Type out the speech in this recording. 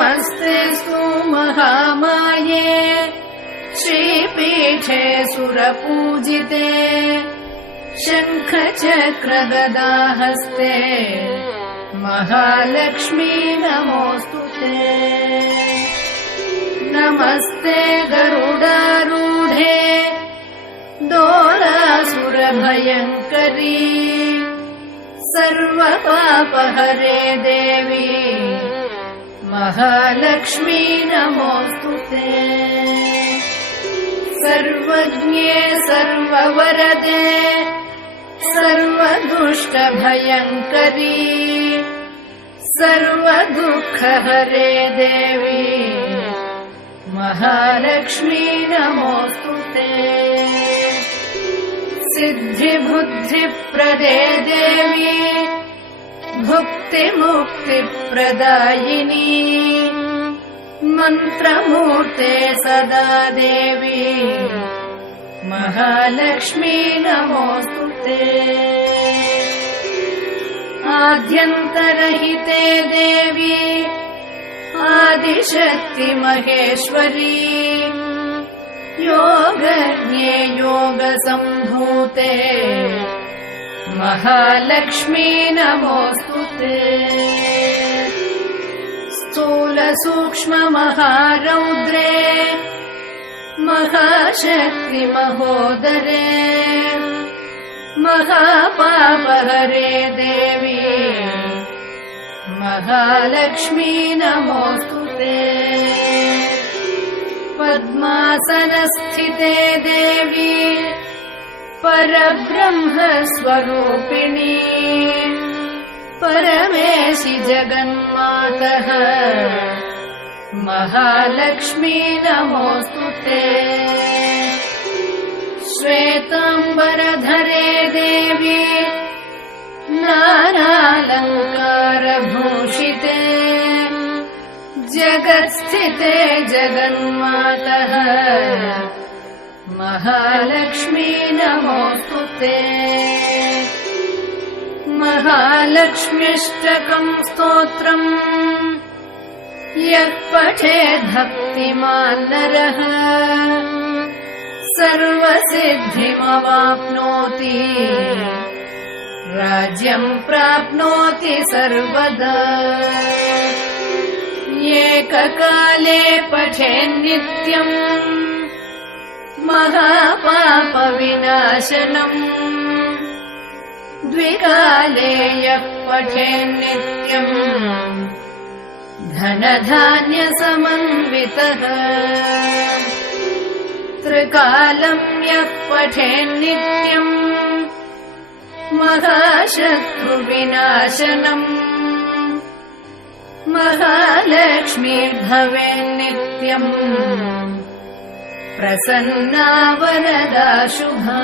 नमस्तेऽस्तु महामाये श्रीपीठे सुरपूजिते। शङ्खचक्रगदाहस्ते। महालक्ष्मी नमोऽस्तु ते। नमस्ते गरुडारूढे। दोलासुरभयङ्करी। सर्वपापहरे देवी महालक्ष्मी नमोऽस्तु ते। सर्वज्ञे सर्ववरदे सर्वदुष्टभयङ्करी सर्वदुःखहरे देवी महालक्ष्मी नमोऽस्तु ते। सिद्धिबुद्धिप्रदे देवी भुक्तिमुक्तिप्रदायिनी मन्त्रमूर्ते सदा देवी। महालक्ष्मी नमोऽस्तु ते। आद्यन्तरहिते देवी आदिशक्ति महेश्वरी। योगज्ञे योगसम्भूते महालक्ष्मी नमोऽस्तु ते। स्थूलसूक्ष्ममहारौद्रे महाशक्तिमहोदरे महापापहरे देवी महालक्ष्मी नमोऽस्तु ते। पद्मासनस्थिते देवी परब्रह्मस्वरूपिणी। परमेशि जगन्मातः। महालक्ष्मी नमोऽस्तु ते। श्वेताम्बरधरे देवी नानालङ्कारभूषिते जगत्स्थिते जगन्मातः महालक्ष्मी नमोऽस्तु ते महालक्ष्म्यष्टकम् स्तोत्रम् यः पठेद्भक्तिमान् नरः। सर्वसिद्धिमवाप्नोति। राज्यम् प्राप्नोति सर्वदा। एककाले पठेन्नित्यम् महापापविनाशनम्। द्विकाले यः पठेन्नित्यम् धनधान्यसमन्वितः। त्रिकालम् यः पठेन्नित्यम् महाशत्रुविनाशनम्। महालक्ष्मीर्भवेन्नित्यम् प्रसन्ना वरदा शुभा